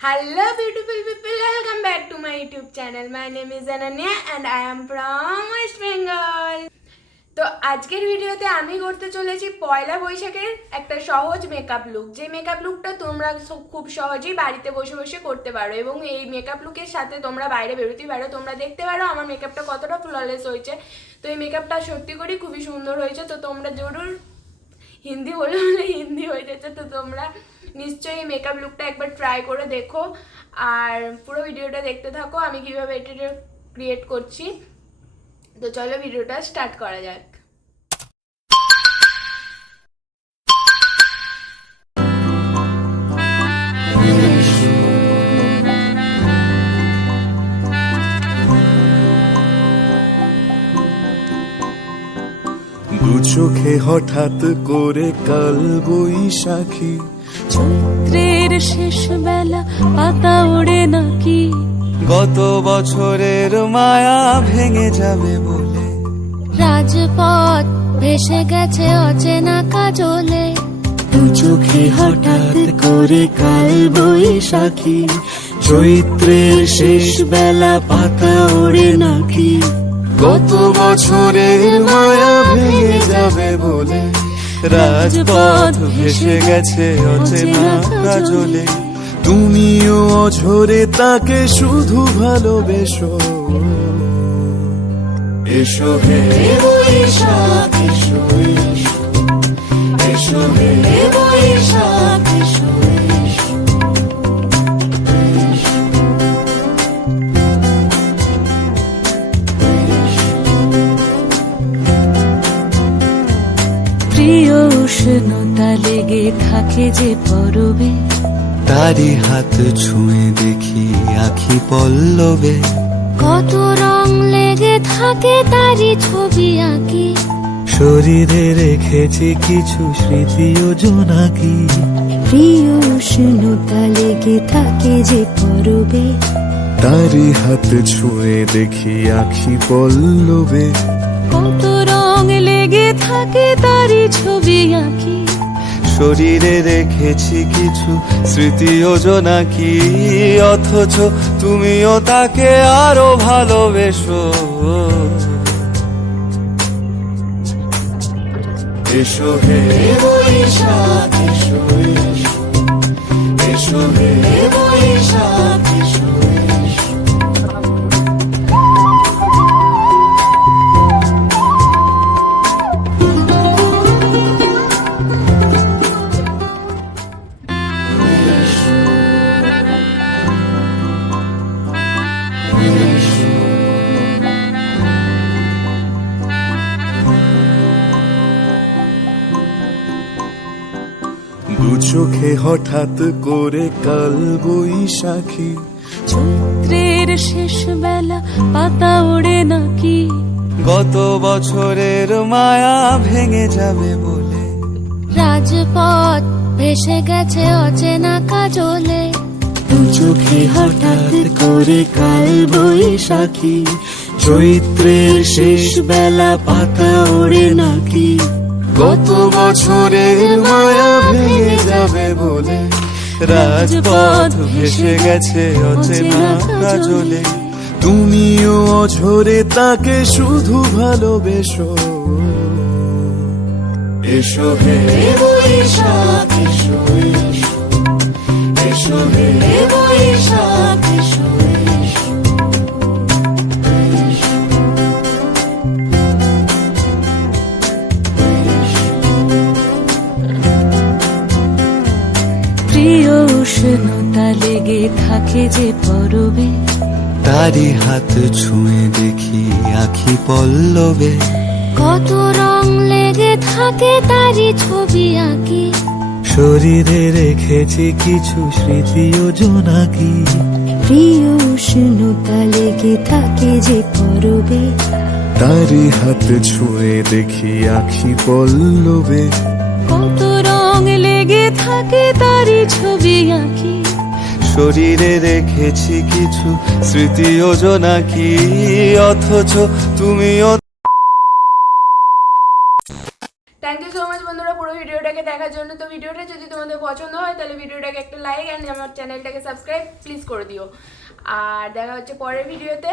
Hello beautiful people, welcome back to my YouTube channel. My name is Ananya and I am from West Bengal. তো আজকের ভিডিওতে আমি করতে চলেছি পয়লা বৈশাখের একটা সহজ মেকআপ লুক, যে মেকআপ লুকটা তোমরা খুব সহজেই বাড়িতে বসে বসে করতে পারো এবং এই মেকআপ লুকের সাথে তোমরা বাইরে বেরোতে পারো। তোমরা দেখতে পারো আমার মেকআপটা কতটা ফ্ললেস হয়েছে। তো এই মেকআপটা সত্যি করে খুবই সুন্দর হয়েছে। তো তোমরা জরুর হিন্দি বলে হিন্দি হয়ে যাচ্ছে, তো তোমরা নিশ্চয়ই এই মেকআপ লুকটা একবার ট্রাই করে দেখো আর পুরো ভিডিওটা দেখতে থাকো আমি কিভাবে এটা ক্রিয়েট করছি। তো চলো ভিডিওটা স্টার্ট করা যাক। দু চোখে হঠাৎ করে কাল বৈশাখী, চৈত্রের শেষ বেলা পাতা ওড়ে নাকি, গত বছরের মায়া ভেঙে যাবে বলে রাজপথ ভেসে গেছে অচেনা কাজলে। দু চোখে হঠাৎ করে কাল বৈশাখী, চৈত্রের শেষ বেলা পাতা ওড়ে নাকি, গত বছরের মায়া ভেঙে যাবে বলে রাজপথ ভেসে গেছে অচেনা কাজলে। তুমিও অঝরে তাকে শুধু ভালোবেসো, এসো হে বৈশাখ এসো এসো, এসো হে বৈশাখ এসো এসো। প্রিয় উষ্ণতা লেগে থাকে যে পরবে, তারি হাত ছুঁয়ে দেখি আখি পল্লবে, কত রং লেগে থাকে তারই ছবি আঁকি, শরীরে রেখেছি কিছু স্মৃতি ও জোনাকি। প্রিয় উষ্ণতা লেগে থাকে যে পরবে, তারি হাত ছুঁয়ে দেখি আখি পল্লবে, কত রং লেগে থাকে তারই ছবি আঁকি, শরীরে রেখেছি কিছু স্মৃতি ও জোনাকি। অথচ তুমিও তাকে আরো ভালোবেসো, এসো হে বৈশাখ এসো এসো, এসো হে বৈশাখ এসো এসো। দু চোখে হঠাৎ করে কাল বৈশাখী, চৈত্রের শেষ বেলা পাতা ওড়ে নাকি, গত বছরের মায়া ভেঙে যাবে বলে রাজপথ ভেসে গেছে অচেনা কাজলে। দু চোখে হঠাৎ করে কাল বৈশাখী, চৈত্রের শেষ বেলা পাতা ওড়ে নাকি, গত বছরের মায়া ভেঙে যাবে বলে রাজপথ ভেসে গেছে অচেনা কাজলে। তুমিও অঝরে তাকে শুধু ভালোবেসো, এসো হে বৈশাখ এসো এসো, এসো হে বৈশাখ এসো এসো। প্রিয় উষ্ণতা লেগে থাকে যে পরবে, তারি হাত ছুঁয়ে দেখি আখি পল্লবে, কত রং লেগে থাকে তারই ছবি আঁকি, শরীরে রেখেছি কিছু স্মৃতি ও জোনাকি। প্রিয় উষ্ণতা লেগে থাকে যে পরবে, তারি হাত ছুঁয়ে দেখি আখি পল্লবে, কত রং লেগে থাকে তারই ছবি আঁকি, শরীরে রেখেছি কিছু স্মৃতি ও জোনাকি। অথচ তুমিও থ্যাংক ইউ সো মাচ বন্ধুরা পুরো ভিডিওটাকে দেখার জন্য। তো ভিডিওটা যদি তোমাদের পছন্দ হয় তাহলে ভিডিওটাকে ভিডিওটাকে একটা লাইক অ্যান্ড আমার চ্যানেলটাকে সাবস্ক্রাইব প্লিজ করে দিও। আর দেখা হচ্ছে পরের ভিডিওতে।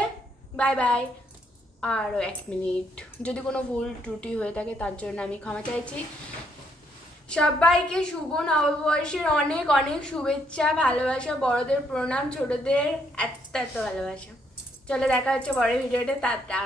Bye bye. আরও 1 মিনিট, যদি কোনো ভুল ত্রুটি হয়ে থাকে তার জন্য আমি ক্ষমা চাইছি। সবাইকে শুভ নববর্ষের অনেক অনেক শুভেচ্ছা, ভালোবাসা, বড়দের প্রণাম, ছোটদের এত এত ভালোবাসা। চলো দেখা হচ্ছে পরের ভিডিওতে। টাটা।